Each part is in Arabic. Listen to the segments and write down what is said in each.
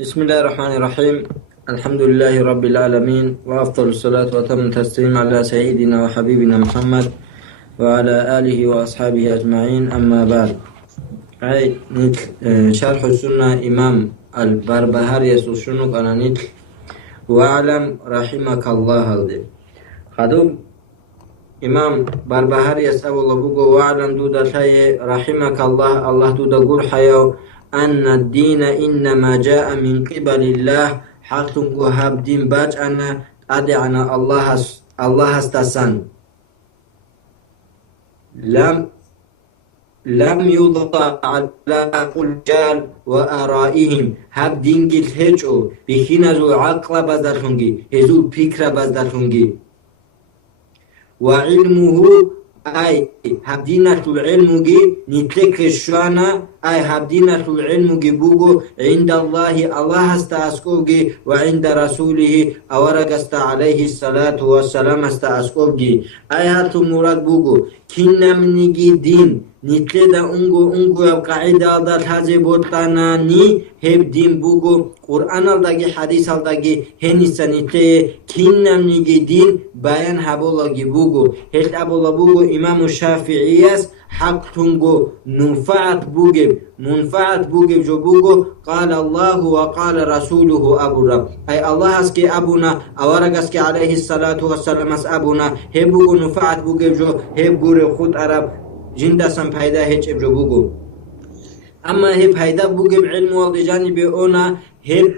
بسم الله الرحمن الرحيم. الحمد لله رب العالمين، وأفضل الصلاة وتم التسليم على سيدنا وحبيبنا محمد وعلى آله وأصحابه أجمعين. أما بعد، شرح السنة إمام البربهاري يسوشنك أنا نتل وأعلم رحمك الله هذا خدوم إمام بربهاري يسأل الله بقى وأعلم دودا شيء رحمك الله الله دودا قول حيو أن الدين إنما جاء من قبل الله حقتم هاب دين باج أنا أدعنا الله استسان لم يوضع على رجال وآرائهم هاب دين جل هجو بخينا زو عقل بزدرهنجي هزو فكرة بزدرهنجي وعلمه أي هبدينة العلم نتلك الشوانا أي هبدينة العلم بوغو عند الله استأسكوغ وعند رسوله أورق است عليه الصلاة والسلام استأسكوغ أي هاتو مراد بوغو كنا منيجي دين نتلدا أنغو قاعدة دات هذه بوتاناني هب دين بوغو قرآن الداغي حديث الداغي هنسا نتلي كنا منيجي دين بيان هبولاغي بوغو هل أبولا بوغو إمام الشافعيس حق تنغو منفعت بوغب جو بوغو قال الله وقال رسوله أبو رب أي الله اسكي أبونا أورق اسكي عليه الصلاة والسلام اس أبونا هبوغو نفعت بوغب جو هبغور خود عرب جندا سن فايدة هيج ابجو بوغو أما هب فايدة بوغب علم والدي جانب اونا هب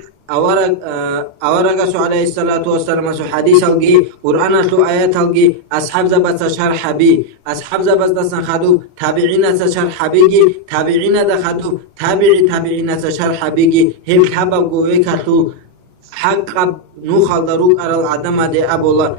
أورق سو عليه الصلاة والسلام سو حديث الجي قرآن سو آيات الجي أصحاب زبط شرح بي أصحاب زبط دسن خدو تابعين شرح بيجي تابعين دخدو تابعين شرح بيجي هم تابع جوه كتو حق نوخال دروك على العدم دي أبو الله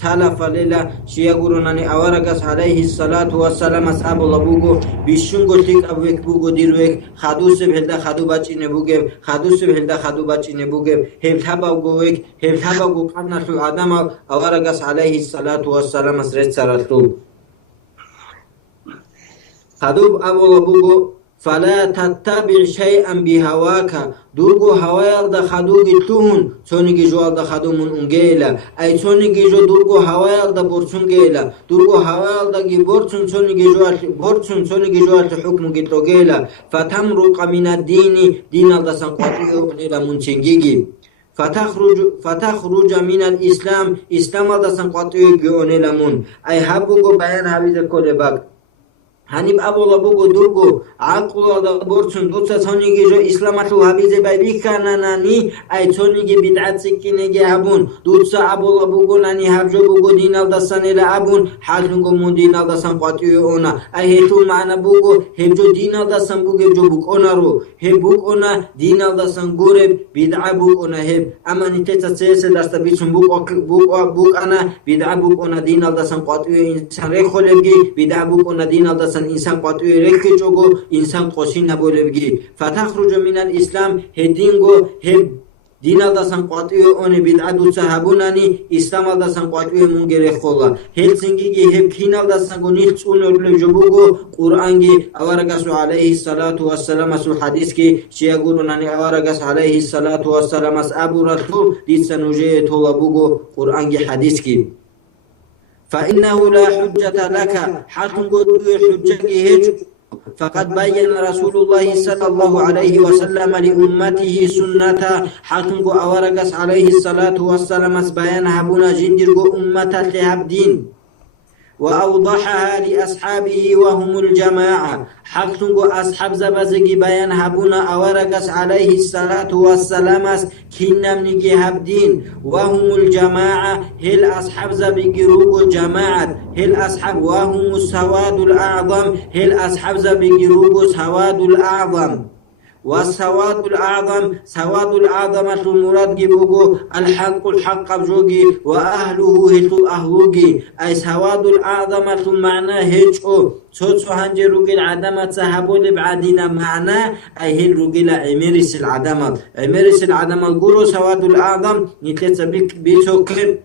سالف ليلة شيا قروناني أورقس عليه الصلاة والسلام اس أبو الله بوغو بيشنغو تيك أبوك بوغو ديروك خدو سبهلدا خدو باچيني بوغب خدو سبهلدا خدو باچيني بوغب هم تابعو قرنا في العدم أورقس عليه الصلاة والسلام اس رت سرطو خدو أبو الله بوغو فلا تتبع شيئا بهواك درغو هوايال دا خدوغي تون سونيغي جوال دا خدومون انجيلا اي سونيغي جو درغو هوايال دا بورسونجيلا درغو هوايال دا جي بورسون سونيغي جوال حكم جيتوغيلا فتمرق من الدين دين دا سنقاطيو الى منشنجيجي فتخرج من الاسلام اسلام دا سنقاطيو الى من اي حبوغو بيان حبيز كولباك هنيب أبو لبوغو درغو عقل دا بورسون دوتسا تونيجي جو إسلاماتو هبيزي باي بيكانا ناني أي تونيجي بدعات سكينيجي هبون دوتسا أبو لبوغو ناني هبجو بوغو دينال دسان إلى أبون حالنغو مون دينال دسان قاتيو اونا أي هيتو معنا بوغو هبجو دينال دسان بوغو جو بوغ اونا رو هب بوغ اونا دينال دسان غورب بدعا بوغ اونا هب أما نتيتا سيسي دستا بيشن بوغ أنا بدعا بوغ اونا دينال دسان قاتيو إنسان ريخو لبجي بدعا بوغ اونا دينال دسان إنسان قطعي ركي جوغو إنسان قوشين نبولي بگي فتخرج من الإسلام هدينغو هب دينا دسان قطعي اوني بدعدو صحابوناني إسلام دسان قطعي منگره خولا هل سنگيگي هب كينال دسان گو نيخ چونو جبوغو قرآنگي أورغسو عليه الصلاة والسلام سو حديث كي شيا قروناني أورغس عليه الصلاة والسلام اس أبو رتو ديتسا نوجه طولبوغو قرآنگي حديث كي فإنه لا حجة لك حتى قدو حجة هج فقد بين رسول الله صلى الله عليه وسلم لأمته سنة حتى أورقس عليه الصلاة والسلام بيان هبونا جندر أمة لهبدين وأوضحها لأصحابه وهم الجماعة حقتنغو أصحاب زبازگي بيان هبونا أورقس عليه الصلاة والسلام كنا منكي هبدين وهم الجماعة هل أصحاب زبگي روغو جماعة هل أصحاب وهم السواد الأعظم هل أصحاب زبگي روغو سواد الأعظم والسواد الأعظم سواد الأعظم المراد جبوغو الحق بجوغي وأهله هتو أهلوغي أي سواد الأعظم المعنى هجو سوتسو هنجي روغي العدمة سهبو لبعدين معنى أي هل روغي لعميرس العدمة قولو سواد الأعظم نتلت بيتوكل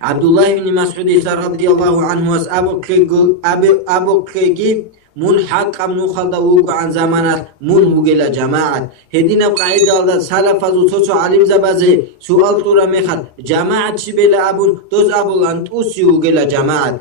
عبد الله بن مسعود رضي الله عنه أبو كيجي من حق أمنو خلدا وقو عن زمانات من وقل جماعة هدينا قاعدة على سلف وتوسو علم زبازي سؤال طورا مخد جماعة شبيلا أبون توز أبو لانتوسي وقل جماعة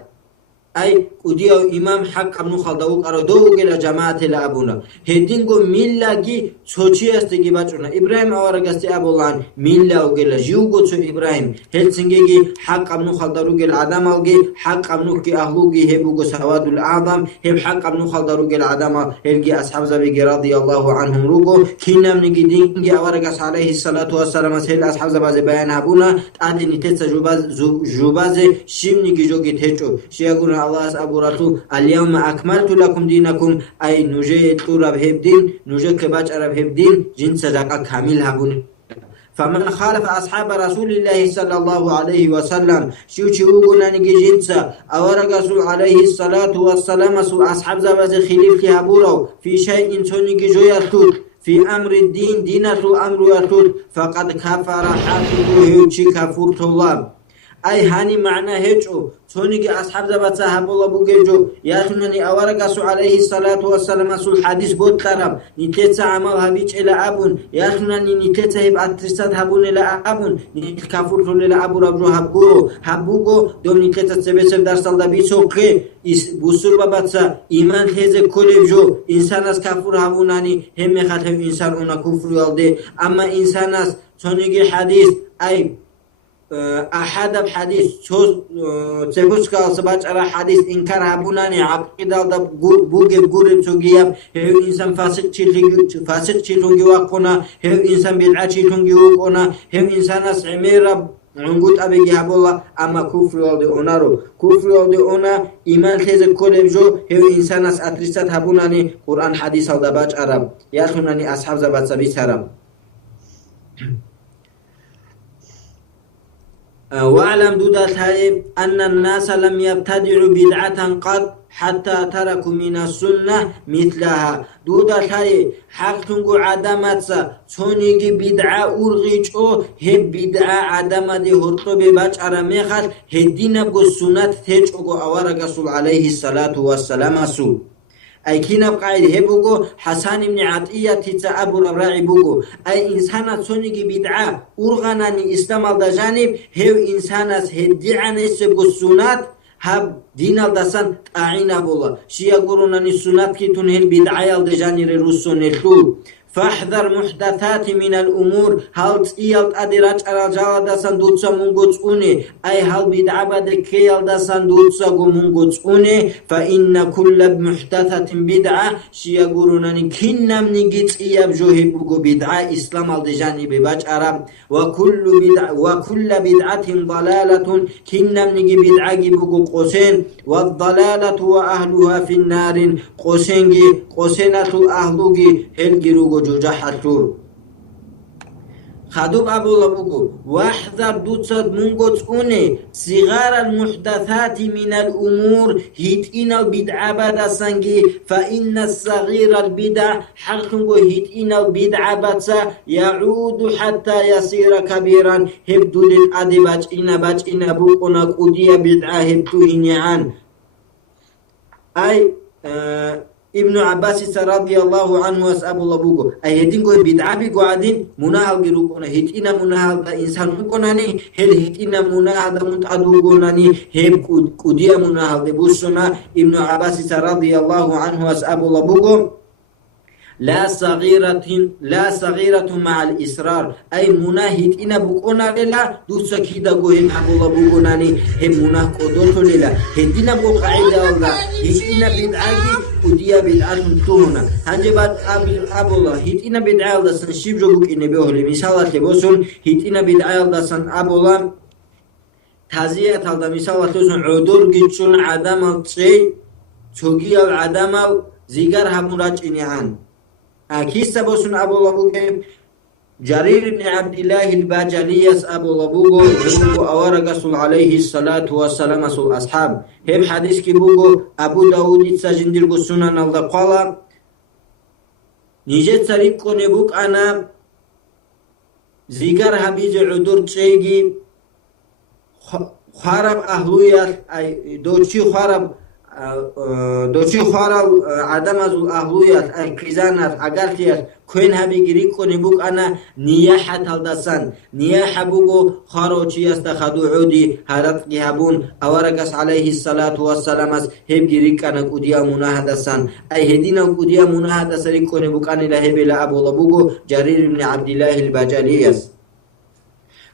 أي وديو إمام حق أبنو خلداوك أرو دو وقل جماعة لأبونا هدينغو ميلا جي سوچي استگي بچونا إبراهيم أورغستي أبولان ميلا وقل جيوغو چو إبراهيم هلسنگي جي حق أبنو خلداروك العدم الجي حق أبنو كي أهلوغي هبوغو سواد الأعظم هب حق أبنو خلداروك العدم هلجي أصحاب زبيغي رضي الله عنهم روغو كينام نجي دينجي أورغس عليه الصلاة والسلام سهل أصحاب زبازي بيان هبونا تادي نتسا جوبازي شيم نجي جوغي تهجو شياغونا الله أبوراتو اليوم أكملت لكم دينكم أي نجي تورا بهبدين نجي كباج أرى بهبدين جنس زكاة كامل هبون فمن خالف أصحاب رسول الله صلى الله عليه وسلم شو قلنا نجي جنسا أورا رسول عليه الصلاة والسلام سو أصحاب زباز خليف هبورو في شيء تونيجي جو يرتود في أمر الدين دينة أمر يرتود فقد كفر حافظه هيوشي كفور طلاب أي هاني معنى هيجو تونيجي أصحاب زبات صاحب الله بوجيجو ياتونني أورقسو عليه الصلاة والسلام سو الحديث بود تراب نتيتsa عمل هبيج إلى أبون ياتونني نتيتsa هب أترسات هبون إلى أبون نتكافور تول إلى أبو ربجو هبورو هبوغو دوم نتيتsa سبسب درسال دا بيسو كي بوسور باباتسا إيمان هزه كوليب جو إنسان از كافور هبوناني هم مخاطب إنسان اونا كفر يالده أما إنسان از تونيجي حديث أي أحد بحديث تبوس كالسباج على حديث إنكار هبوناني عقيدة دا بوجب جورب سوجياب هو إنسان فاسق تيجي وقنا هو إنسان بدعة تيجي وقنا هو إنسان سعميرة عنقود أبي جابولا أما كفر يالد أونارو كفر يالد أونا إيمان خيز كولب جو هو إنسان أتريسات هبوناني قرآن حديث على باج عرب يأخذني أصحاب زبات سبيت هرب واعلم دودات هاي أن الناس لم يبتدعوا بدعة قد حتى تركوا من السنة مثلها دودات هاي حق تنقو عدماتسا تونيجي بدعة أرغيجو هب بدعة عدمة دي هرطو بباج عرميخات هدينا بغو السنة تيجو أورا رسول عليه الصلاة والسلام سو أي كنا بقاعد هبوغو حسان بن عطية تيتا أبو ربراعي بوغو أي إنسانة سونيجي بدعاء أرغاناني إسلام الدجانب هو إنسانة هدعان إسبغو السنات هب دين الدسان تعينا بولا شيا قروناني السنات كي تنهل بدعاء الدجانب رسون الحول فاحذر محدثات من الأمور هل تيالت أدراج أرجال دسان دوتسا منغوز أوني أي هل بدعا بدكيال دسان دوتسا منغوز أوني فإن كل محدثة بدعة شيا قروناني كنم نجيت إياب جوهي بغو بدعا إسلام الدجاني بباج عرب وكل بدعة ضلالة كنم نجي بدعا بغو قوسين والضلالة وأهلها في النار قوسينة أهلوغي هلجروغو جوجا حتور خدوب أبو لبوغو واحذر دوتسد منغوت أوني صغار المحدثات من الأمور هيتين البدعة بدا سنجي فإن الصغير البدع حقنغو هيتين البدعة بدا يعود حتى يصير كبيرا هبدو للأدي باج إنا بوقنا قدية بدعة هبتو هنيعان أي ابن عباس رضي الله عنه واسأب الله بوغو أي هدين قوي بدعا بيقو عدين مناهل جروقنا هيتنا مناهل دا إنسان مقناني هل هيتنا مناهل دا منتعدوغوناني هب قدية مناهل دا بوشنا ابن عباس رضي الله عنه واسأب الله بوغو لا صغيرة مع الإصرار أي مناهد إنا بقونا للا دوسا كيدا قوهم أبو الله بقوناني هم مناه قدوتو للا هدينا بقو قاعدة الله هدينا بدعاقي وديا بدعاء تونا هنجبات أبو الله هدينا بدعاء الله سنشيب جو بك إني بيوهلي مثالة بوسون هدينا بدعاء الله سن أبو الله تازية تالدا مثالة توسون عدور جيتشون عدم الشيء توقي العدم زيغر همراج إنيعان أكيد سبوسن أبو لبوغ جرير بن عبد الله الباجلي أبو لبوغ أورغسول عليه الصلاة والسلام سول أصحاب هم حديث كي بوغو أبو داود تسجندر سنن الله قال نيجت سريق نبوك أنا زيغر حبيز عدور تشيغي خرب أهلويات أي دوشي خرب دوچی خوارال عدم از اهلیت اکیزانات اگرتیات کوین هبی گری کنی بوک انا نیاحت هلدسان نیاح بوگو خاروچی است خدوعودی هرات گیهبون اورگس علیه الصلاة والسلام از هب گری کنا کودیا مناهدسان ای هدینا کودیا مناهدسری کنی بوک انی لهب لا ابو بوگو جرير بن عبد الله البجلي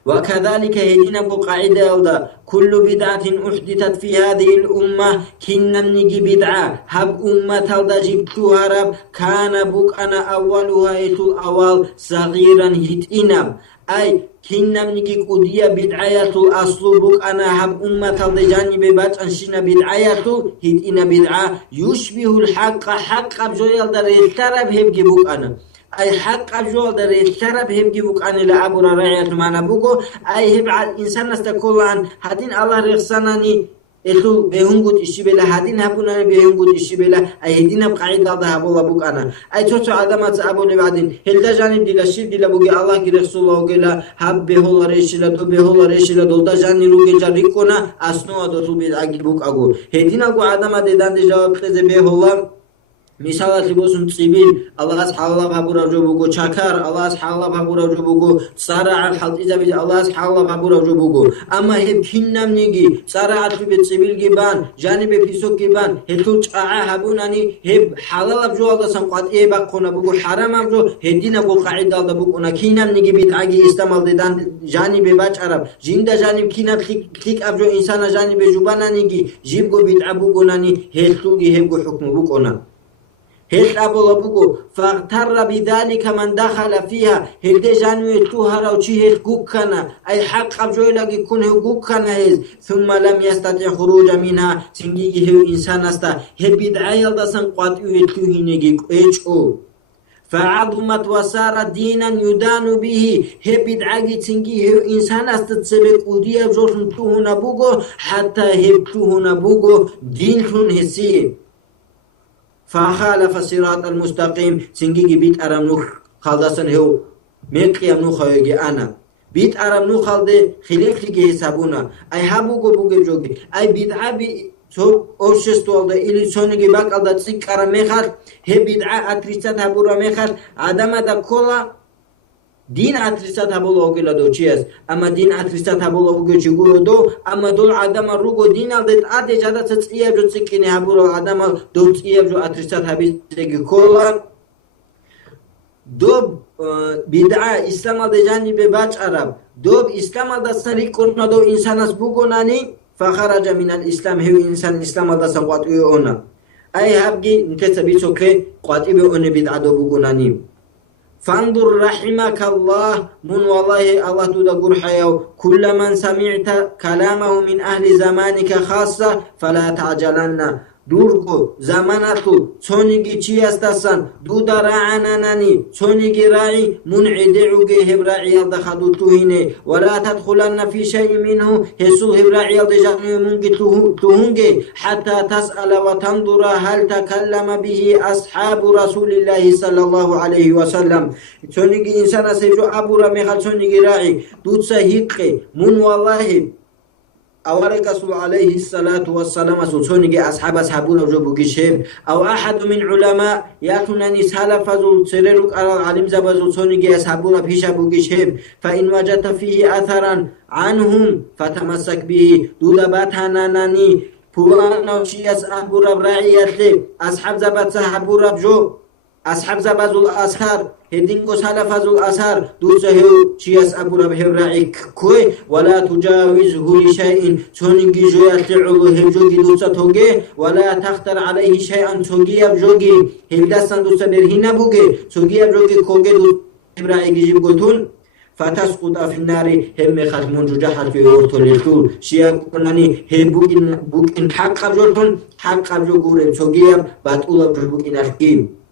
وكذلك هدينا بقاعدة أودا كل بدعة أحدثت في هذه الأمة كنا نجي بدعة هب أمة أودا جبتها رب كان بك أنا أولها يتو الأول صغيرا هتئنب أي كنا نجي قدية بدعية الأصل بك أنا هب أمة أودا جانب بات أنشنا بدعية هتئنا بدعة يشبه الحق حق بجويل در الترب هبجي بك أنا أي حق أجول در الشرب هم جبوك أن لا أبو رعية معنا بوكو أي هب على الإنسان استقول عن هدين الله رخصانني إخو بهونغوت إشبيلا هدين هبوناني بهونغوت إشبيلا أي هدين بقاعدة هذا هبو لبوك أنا أي توتو عدمات أبو لبعدين هل دا جانب ديلا شيب ديلا بوكي الله كي رخصو الله وكيلا هب بهولا ريشيلا دو بهولا ريشيلا دو دا جاني روكي جاريكونا أسنو أدو تو بيد أجي بوك أغو هدين أغو عدمات دان دي جواب خيزي بهولا مثال لبوسن تسيبين الله سبحانه الله بابورا جوبوغو شكر الله سبحانه الله بابورا جوبوغو صارع الحلط إذا بيجي الله سبحانه الله بابورا جوبوغو أما هب كنم نيجي صارع في بيت سبيل جبان جانب بيسوك جبان هتوش هبوناني هب حلال بجو الله سمقات إيه بقونا بوغو حرام بجو هدينا بو قاعدة الله بوغونا كنم نيجي بيتعجي استعمال دان جانب باج عرب جندا جانب كنا كليك أبجو إنسان جانب جبانا نيجي جيبو بيتعبوغوناني هتوجي هبو حكم بوغونا هل أبو لبوكو فاغتر بذلك من دخل فيها هل دي جانوي توهر أو چي هل قوكنا أي حق أبجوي لغي كون هل قوكنا هز ثم لم يستطيع خروج منها سنجيجي هل إنسان استا هل بدعي يلدسن قاتيو توهينيجي او فعظمت وصار دينا يدان به هل بدعي تنجي هل إنسان استا تسبك وديا بجوشن توهنا بوغو حتى هل توهنا بوغو دين تون هسي فخالف الصراط المستقيم سنجي بيت أرام نوخ خالدسن هو ميقيام نوخ هيجي أنا بيت أرام نوخ خالده خلاف لجي حسابونا أي هابوغو بوغي جوغي أي بدعة بي سو обществолда или сонги бакалда цикара мехар هي بدعة أتريسات هابورا مехар عدم دا кола دين أتريسات هابولا وكلا دو چيز أما دين أتريسات هابولا وكلا چيگورو دو أما دول عدم روغو دين ألدت آده جادا تسئيب جو تسكيني هابولا عدم دو تسئيب جو أتريسات هابيسيگي كولا دو بدعا إسلام ألده جانب باج عرب دو إسلام ألده سري كورنا دو إنسان اس بوغوناني فخرج من الإسلام هو إنسان إسلام ألده سنقاطئي اونا أي هابجي نكتا بيسو كي قاطئي بي بدعا دو بوغوناني فانظر رحمك الله من والله الله تدقر حيو كل من سمعت كلامه من أهل زمانك خاصة فلا تعجلن دوركو زمانتو تونيجي چي استسان دودا راعناناني تونيجي راعي منعدعوغي هبراعي يلد خدوتوهيني ولا تدخلن في شيء منه هسو هبراعي يلد جاني منجي تهونجي حتى تسأل وتنظر هل تكلم به أصحاب رسول الله صلى الله عليه وسلم تونيجي إنسان سيجو أبو رميخال تونيجي راعي دوتسا هيقي من والله أورك رسول عليه الصلاة والسلام سلطانك أصحابون وجوب شيب أو أحد من علماء يأتونني سلف سريرك على العلم زبزو سلطانك أصحابون بيش أبوك شيب فإن وجدت فيه أثرا عنهم فتمسك به دودباتاناني فلان نوشي أصحاب رب رعيت أصحاب زبط صحاب رب جو أصحاب زبزو الأسهر هدينكو سلفزو الأسهر دوسهو شياس أبو ربه رعيك كوي ولا تجاوزه لشيء سونيجي جوية تعلو هبجوغي دوسا توغي ولا تختر عليه شيئا توغي أبجوغي هلدسان دوسا برهنا بوغي توغي أبجوغي كوغي دوسا رعيك جيب قلتون فتسقط في النار هم ختمون جحر في أورتوليتول شيا كناني هم بوكين حق أبجوغتون حق أبجوغوري توغي باتول أبجوغين أركيم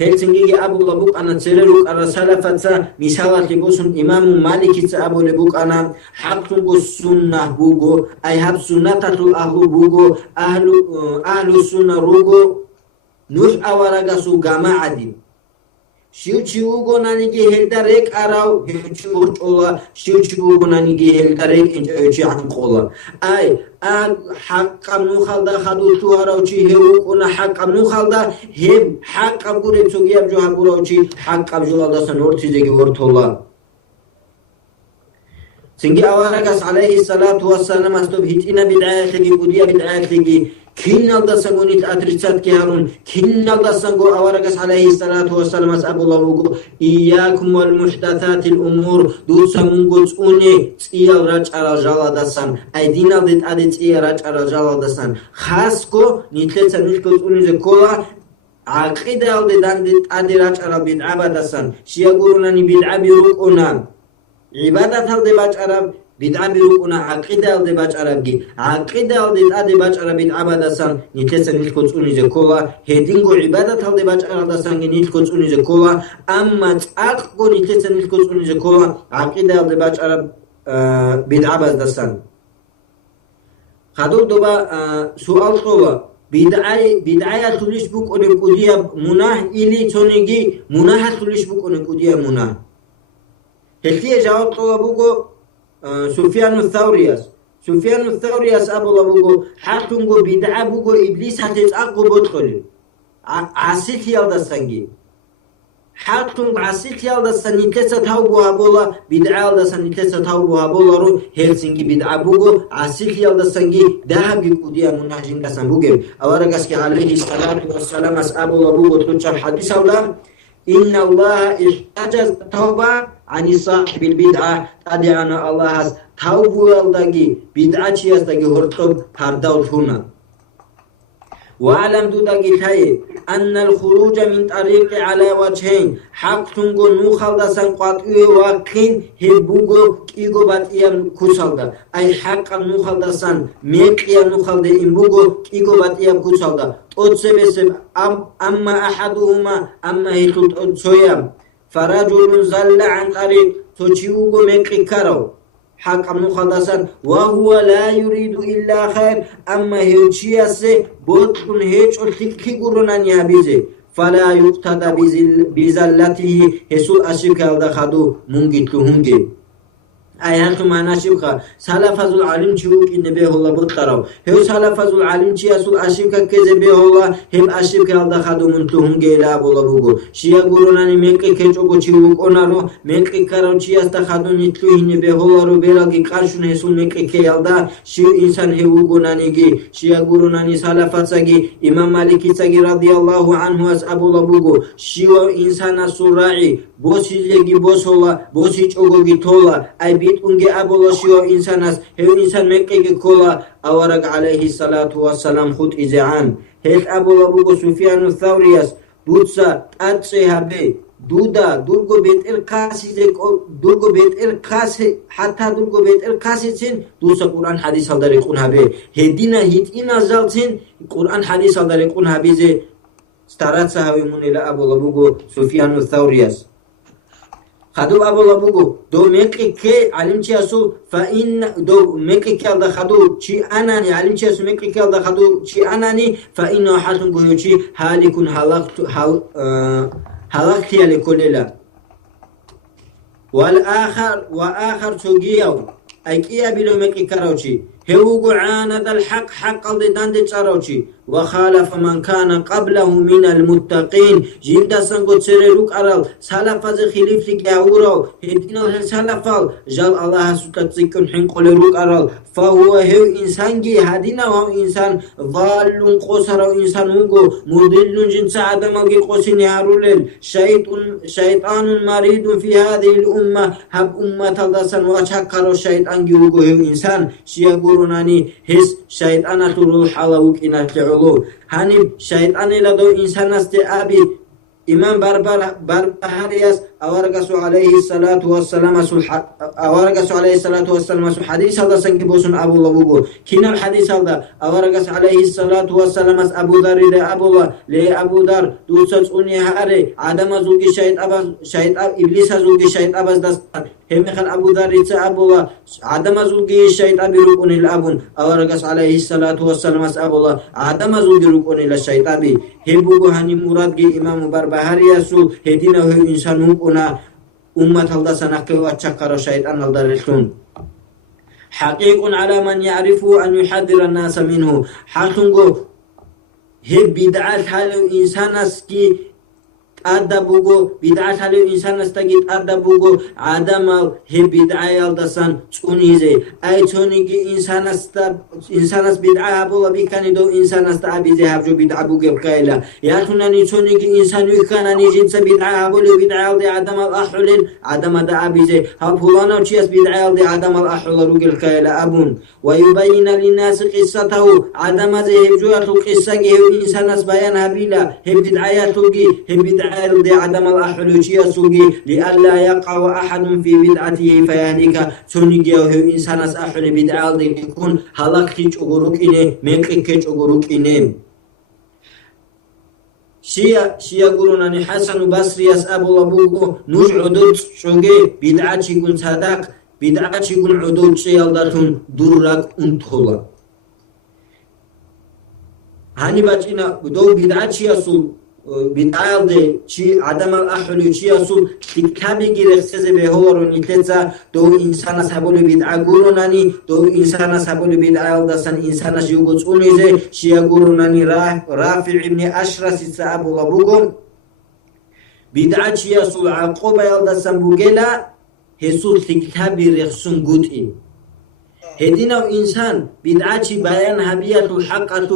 هلسنجي أبو لبوك أنا تسيرلوك أنا سلفتsa misalat libosun Imam Malik أبو لبوك أنا حقتنغ السنة بوغو أي هب سنة أهل بوغو أهل السنة روغو نوش أورغسو جماعة دي Shiuchiugo nanigi heldarek arau hiuchiurchola shiuchiugo nanigi heldarek inchi anqola ay an haqqam nu khalda khadu tu arauchi heukuna haqqam nu khalda he haqqam gure tsugiab jo haburauchi haqqam jolada sanorti zegi wortola singi awaragas alayhi salatu wassalam astob hitina bid'ayatigi qudiya bid'ayatigi Kinnalda sangonit atritsat ke harun kinnalda sango awaragas alayhi salatu wassalam as abullahu iyyakum wal muhdathatil umur dutsa mungo tsune tsiya rachara jaladasan aydinaldet ade tsiya rachara jaladasan khasko nitletsa nilko tsune ze kola aqida alde dandet ade rachara bid'abadasan shiyagurunani bid'abi ruquna ibadat alde bachara bid'a birukuna aqida alde bach'arabgi aqida alde ade bach'arabin abadasan nitesa nilko tsunize kola hedingo ibadat alde bach'aradasan nilko tsunize kola amma aqgo nitesa nilko tsunize kola aqida alde bach'arab bid'a badasan khadu doba sual qola bid'a tulish buk one qudiya munah ili tsonigi munah tulish buk one qudiya munah hetiye jawab qola bugo سفيان الثورياس أبو لبوغو حاتونغو بدعا بوغو إبليس هاتيز أقو بودخولي عسيت يالدا سنجي حاتونغ عسيت يالدا سنيتسا تاوبو هابولا بدعا يالدا سنيتسا تاوبو هابولا رو هيلسنجي بدعا بوغو عسيت يالدا سنجي دهبي قوديا مناجين كسان بوغير أورغاس كي عليه الصلاة والسلام أس أبو لبوغو تنشر حديث أولا إن الله احتجز توبة عن صاحب البدعة تدعنا الله توبة الدقي بدعة يستقي هرطب هردوت هنا وعلم دودقي تاي أن الخروج من طريق على وجهين حق تنقو نوخل دسان قاطئي واقين هبوغو كيغو باتئيام كسالدا أي حق نوخل دسان ميقيا نوخل دي إنبوغو كيغو باتئيام كسالدا تتسبسب أما أحدهما أما هيتو تتسويام فرجل زل عن طريق تشيوغو ميقي كارو حق مخلصا وهو لا يريد إلا خير أما هيوشياسي بوتكن هيش أرتكي قرنان يابيزي فلا يقتدى بزلته هسول أشيكا الدخدو منجتلو هنجي ayatu mana shibkha salafazul alim chiruk in be holla butqaraw he salafazul alim chi asul ashibka keze be holla hem ashibka alda khadum tu hungela bola bugo shia gurunani menke kechogo chiruk onaro menke karaw chi asta khadun itlu hine be holla ro beragi qarshun hesul menke ke alda shi insan he ugonani gi shia gurunani salafatsagi imam maliki tsagi radiyallahu anhu as abula bugo shio insana surai bosi legi bosola bosi chogogi tola ay unge aboloshiyo insanas he insan mekkege kola awarag alayhi salatu wassalam khut izan het abolobugo Sufyan al-Thawriyas dutsa tatse habe duda durgo betel kasi hatta durgo betel kasi sin dutsa Quran hadis aldari qun habe hedina hit inazalsin Quran hadis aldari qun habe ze starat sahawi munila abolobugo Sufyan al-Thawriyas خدو أبو لبوغو دو ميكي كي علم چي أسو فإن دو ميكي كي ألدا خدو چي أناني علم چي أسو ميكي كي ألدا خدو چي أناني فإنه حتن قويو چي هالكون هلاكتي لكوليلا وآخر توقيو أي كي أبيلو ميكي كاروچي هوغو عاند الحق حق الدان دي چاروچي وخالف من كان قبله من المتقين جلد سنگو تسرلوك أرال سلفاز خليف لك يهورو هدينو هل سلفال جال الله ستتسكن حين قولروك أرال فهو هو إنسان جي هدينا هم إنسان ظالون قصر إنسان هوغو مدلون جنس عدم الجي قصين يهارولل شيطان مريد في هذه الأمة هب أمة الدسان وشكر الشيطان جي هوغو هو إنسان شيقولوناني هس شيطانة الروح على وكينة تعلو هاني شيطان لدو إنسان است أبي إمام بربهارياس أورجس عليه الصلاة والسلام أورجس عليه الصلاة والسلام حديث هذا سنكبوسن أبو لبوغو كنا الحديث هذا أورجس عليه الصلاة والسلام أبو ذر أبو الله لأبو ذر دوسس أني هاري عدم زوجي شيط إبليس زوجي شيط أبز دستان هم خل أبو ذر أبو الله عدم زوجي شيط أبي ركون الأبون أورجس عليه الصلاة والسلام أبو الله عدم زوجي ركون الشيط أبي هبوغو هني مراد جي إمام بربهاري يسو هدينا هو إنسان هنا أمة الله سنحكي واتشكر الشيطان الدرسون حقيق على من يعرف أن يحذر الناس منه حقنقو هب بدعات حالو إنسان اسكي أدبوغو بدعات حالو إنسان استجد أدبوغو عدم هب بدعاء يلدسان تونيزي أي تونيجي إنسان اس بدعاء هبولا بيكاني دو إنسان استعبيزي هبجو بدعاء بوغي بكايلا ياتوناني تونيجي إنسان يكاناني جنس بدعاء هبولي بدعاء يلدي عدم الأحلين عدم دعابيزي هبولانا وشيس بدعاء يلدي عدم الأحل روغي الكايلا أبون ويبين للناس قصته عدم زي هبجوات القصة هو إنسان بيان هبيلا هب بدعاياته هب بدعاء يلدي عدم الأحلوشية سوغي لألا يقع أحد في بدعته فيهلك سنجي هو إنسان أحل بدعاء يلدي يكون هلاكتش أغروكيني ميكيكيش أغروكيني شيا قروناني حسن بصري أبو لبوغو نوج عدود شوغي بدعاء يكون صدق بدعاء يكون عدود شيالداتون دورك انتخلا هاني باتينا دو بدعاء يسول بدعاء دي شي عدم الأحلو شي يسول تكابي جيرخسز بهورو نيتزا دو إنسان سابولو بدعاء قروناني دو إنسان سابولو بدعاء دسان إنسان شيوغو تونيزي شيا قروناني رافع ابن أشرس أبو لبوغو بدعاء يسول عقوبة يلدسان بوغيلا هسول تكابي رخصون قوتي هدينا إنسان بدعاء بيان هبية الحقة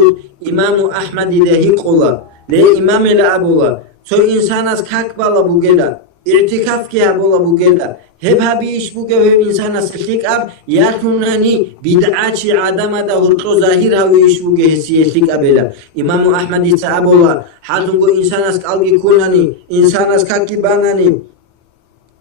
إمام أحمد لهي قولا لإمام لأبولا سو إنسان از كاك بالا بوغيلا اعتكاف كيا بولا بوغيلا هب هبيش بوغي هب إنسان سليك أب ياتوناني بدعاء عدم دا هرطو ظاهر هويش بوغي هسي سليك أبلا إمام أحمد أبولا حالتنگو إنسان از قلقي كوناني إنسان از كاكي باناني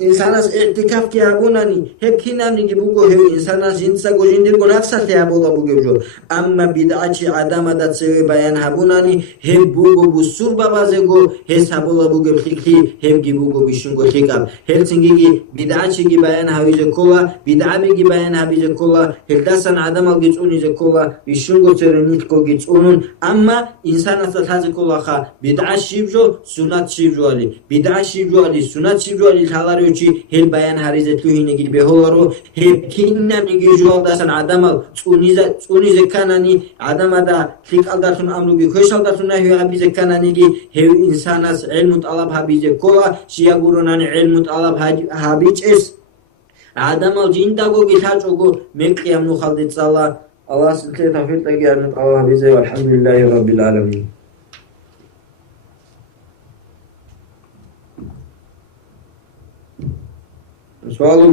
إنسان اعتكاف كي هبوناني هب كينامني جبوغو هب إنسان جنسا جوجندير نفسه تهبولا بوغيجو أما بدعة عدم دتسوي بيان هبوناني هب بوغو بسور بابازيغو هس هبولا بوغي خيكي هب جبوغو بيشونغو خيكاب هل تنجي بدعة جي بيان هويجو كولا بدعة بيجي بيان هبيجو كولا هل دسان عدم الجيتوني جو كولا بيشونغو ترنيتكو جيتونون أما إنسان تتازي كولا خا بدعة شيبجو سنة شيبجو علي بدعة شيبجو علي سنة شيبجو علي تالاري هل بيان هاريزة لهي نجي بهولارو هل كينا نجي جوال داسن عدم تونيزة كاناني عدم دا فيك ألدارتون أمرو بيخوش ألدارتون نهي هبيزة كانانيجي هل إنساناس علم طلب هبيزة كولا شيا قرونان علم طلب هبيج إس عدم الجين داغو بيتاجوغو من قيام نخلد صلاة الله سلطة توفيق تجي علم طلب هبيزة والحمد لله رب العالمين سوالو